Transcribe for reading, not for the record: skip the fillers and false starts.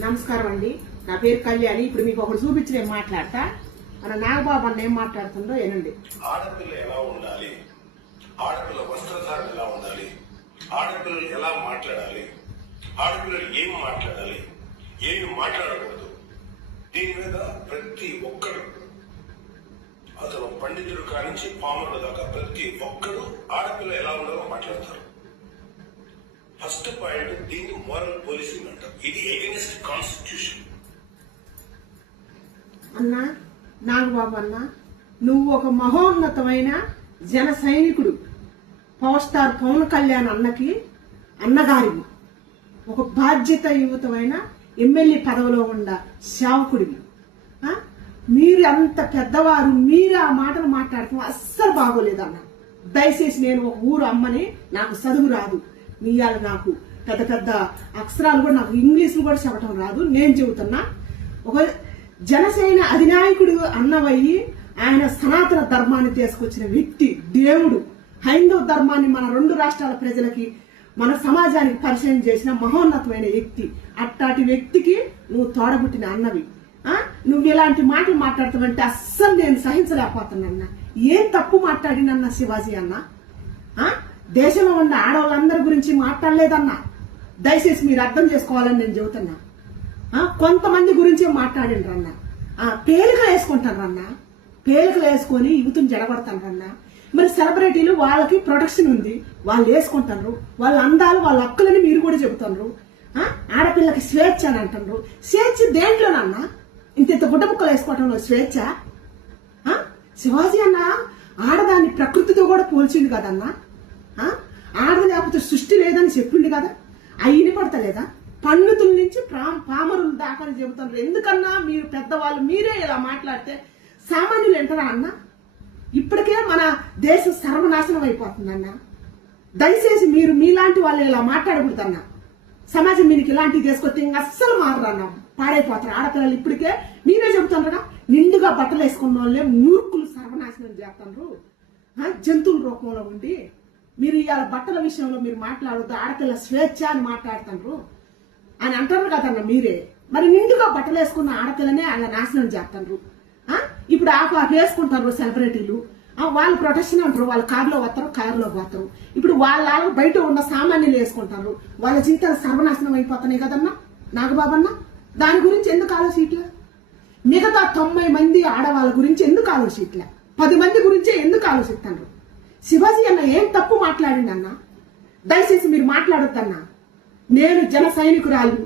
నమస్కారం అండి. నా పేరు కళ్యాణి. ఇప్పుడు మీకు ఒకటి చూపించి నేను మాట్లాడతా. మన నాగబాబు అన్న ఏం మాట్లాడుతుందో వినండి. ఆడపిల్ల ఎలా ఉండాలి, ఆడపిల్ల వస్త్రధారణ ఎలా ఉండాలి, ఆడపిల్లలు ఎలా మాట్లాడాలి, ఆడపిల్లలు ఏం మాట్లాడాలి, ఏమి మాట్లాడకూడదు, దీని మీద ప్రతి ఒక్కరు, అతను పండితుడు కానించి పామరుడు దాకా ప్రతి ఒక్కరు ఆడపిల్ల ఎలా ఉండాలో మాట్లాడతారు. ఫస్ట్ పాయింట్, దీన్ని మోరల్ పోలీసింగ్ అంటారు. ఇది ఎగెన్స్ట్ కాన్స్టిట్యూషన్. అన్నా నాగబాబు అన్న, నువ్వు ఒక మహోన్నతమైన జన సైనికుడు. పవర్ స్టార్ పవన్ కళ్యాణ్ అన్నకి అన్నగారివి. ఒక బాధ్యతాయుతమైన ఎమ్మెల్యే పదవిలో ఉన్న సేవకుడివి. మీరు అంత పెద్దవారు, మీరు ఆ మాటలు మాట్లాడటం అస్సలు బాగోలేదన్న. దయచేసి నేను ఒక ఊరు అమ్మని, నాకు చదువు రాదు, మీయాల నాకు పెద్ద పెద్ద అక్షరాలు కూడా, నాకు ఇంగ్లీష్లు కూడా చెప్పడం రాదు. నేను చెబుతున్నా, ఒక జనసేన అధినాయకుడు అన్నవయ్యి ఆయన సనాతన ధర్మాన్ని తీసుకొచ్చిన వ్యక్తి, దేవుడు, హైందవ ధర్మాన్ని మన రెండు రాష్ట్రాల ప్రజలకి, మన సమాజానికి పరిచయం చేసిన మహోన్నతమైన వ్యక్తి. అట్టాటి వ్యక్తికి నువ్వు తోడబుట్టిన అన్నవి. నువ్వు ఇలాంటి మాటలు మాట్లాడతావంటే అస్సలు నేను సహించలేకపోతున్నా. ఏం తప్పు మాట్లాడినన్న శివాజీ అన్న? దేశంలో ఉన్న ఆడవాళ్ళందరి గురించి మాట్లాడలేదన్నా. దయచేసి మీరు అర్థం చేసుకోవాలని నేను చెబుతున్నా. కొంతమంది గురించే మాట్లాడిండ్రన్న. పేలికలు వేసుకుంటారన్నా, పేలికలు వేసుకొని యువతను జడగొడతారన్నా. మరి సెలబ్రిటీలు వాళ్ళకి ప్రొటెక్షన్ ఉంది, వాళ్ళు వేసుకుంటారు. వాళ్ళ అందాలు, వాళ్ళ హక్కులని మీరు కూడా చెబుతున్నారు. ఆడపిల్లకి స్వేచ్ఛ అని అంటున్నారు. స్వేచ్ఛ దేంట్లోనన్నా? ఇంత గుడ్డ ముక్కలు వేసుకోవటంలో స్వేచ్ఛ? శివాజీ అన్న ఆడదాన్ని ప్రకృతితో కూడా పోల్చిండు కదన్నా. ఆడది లేకపోతే సృష్టి లేదని చెప్పిండు కదా. అయ్యిని పడతలేదా? పండితుల నుంచి పామరుల దాకా చెబుతున్నారు. ఎందుకన్నా మీరు పెద్దవాళ్ళు మీరే ఇలా మాట్లాడితే సామాన్యులు ఎంటరా అన్న? ఇప్పటికే మన దేశం సర్వనాశనం అయిపోతుందన్న. దయచేసి మీరు మీలాంటి వాళ్ళు ఇలా మాట్లాడకూడదన్న. సమాజం మీకు ఇలాంటివి తీసుకొస్తే ఇంకా అస్సలు మారదన్న, పాడైపోతారు ఆడపిల్లలు. ఇప్పటికే మీరే చెబుతున్నారుగా, నిండుగా బట్టలు వేసుకున్న వాళ్ళే మూర్ఖులు సర్వనాశనం చేస్తున్నారు. జంతువుల రూపంలో ఉండి మీరు ఇవాళ బట్టల విషయంలో మీరు మాట్లాడొద్దు, ఆడపిల్ల స్వేచ్ఛ అని మాట్లాడుతున్నారు అని అంటారు కదన్న మీరే. మరి నిండుగా బట్టలు వేసుకున్న ఆడపిల్లనే అలా నాశనం చేస్తున్నారు. ఇప్పుడు వేసుకుంటారు సెలబ్రిటీలు, వాళ్ళు ప్రొటెక్షన్ అంటారు. వాళ్ళు కారులో వస్తారు, కారులో పోతారు. ఇప్పుడు వాళ్ళ బయట ఉన్న సామాన్యులు వేసుకుంటారు. వాళ్ళ జీవితాలు సర్వనాశనం అయిపోతున్నాయి కదన్నా నాగబాబన్న. దాని గురించి ఎందుకు ఆలోచించట్లే? మిగతా 90 మంది ఆడవాళ్ళ గురించి ఎందుకు ఆలోచించట్లే? 10 మంది గురించే ఎందుకు ఆలోచిస్తున్నారు? శివాజీ అన్న ఏం తప్పు మాట్లాడిందన్నా? దయచేసి మీరు మాట్లాడొద్దన్నా. నేను జన సైనికురాలు,